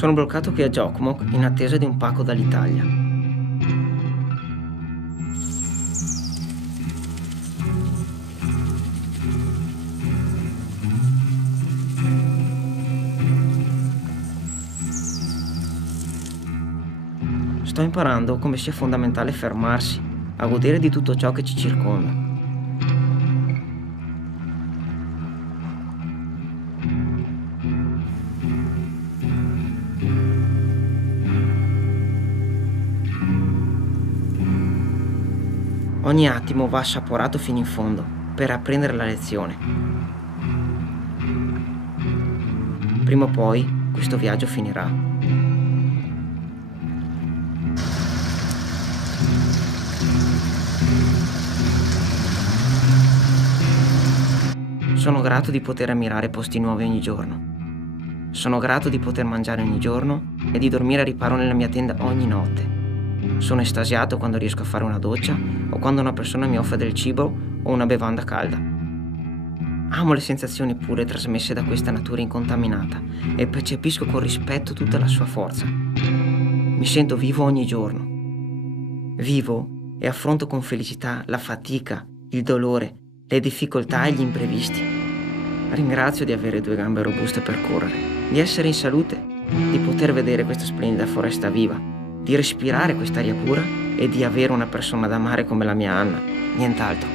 Sono bloccato qui a Jokkmokk in attesa di un pacco dall'Italia. Sto imparando come sia fondamentale fermarsi, a godere di tutto ciò che ci circonda. Ogni attimo va assaporato fino in fondo per apprendere la lezione. Prima o poi questo viaggio finirà. Sono grato di poter ammirare posti nuovi ogni giorno. Sono grato di poter mangiare ogni giorno e di dormire a riparo nella mia tenda ogni notte. Sono estasiato quando riesco a fare una doccia o quando una persona mi offre del cibo o una bevanda calda. Amo le sensazioni pure trasmesse da questa natura incontaminata e percepisco con rispetto tutta la sua forza. Mi sento vivo ogni giorno. Vivo e affronto con felicità la fatica, il dolore, le difficoltà e gli imprevisti. Ringrazio di avere due gambe robuste per correre, di essere in salute, di poter vedere questa splendida foresta viva, di respirare quest'aria pura e di avere una persona da amare come la mia Anna, nient'altro.